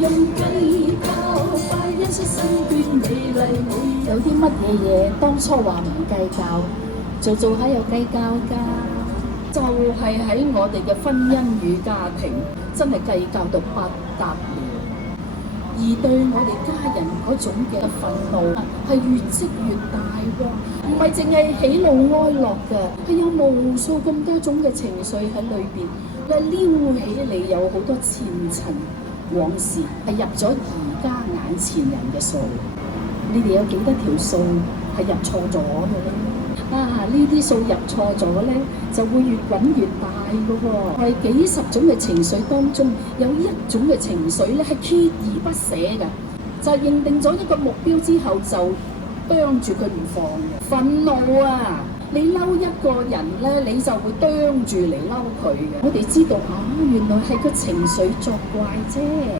用計較，快欣賞身邊美麗每有啲乜嘢當初話唔計較，做下又計較㗎，就係喺我哋嘅婚姻與家庭，真係計較到不得了。而對我哋家人嗰種嘅憤怒係越積越大喎，唔係淨係喜怒哀樂㗎，係有無數咁多種嘅情緒喺裏邊，撩起你有好多前塵往事，係入咗而家眼前人嘅數。你哋有幾多條數係入錯咗嘅咧？呢啲數入錯咗咧，就會越滾越大㗎喎。係幾十種嘅情緒當中，有一種嘅情緒咧係鍥而不捨㗎，就係認定咗一個目標之後就啄住佢唔放嘅。憤怒啊！你嬲一個人咧，你就會啄住嚟嬲佢嘅。我哋知道原來係個情緒作怪啫。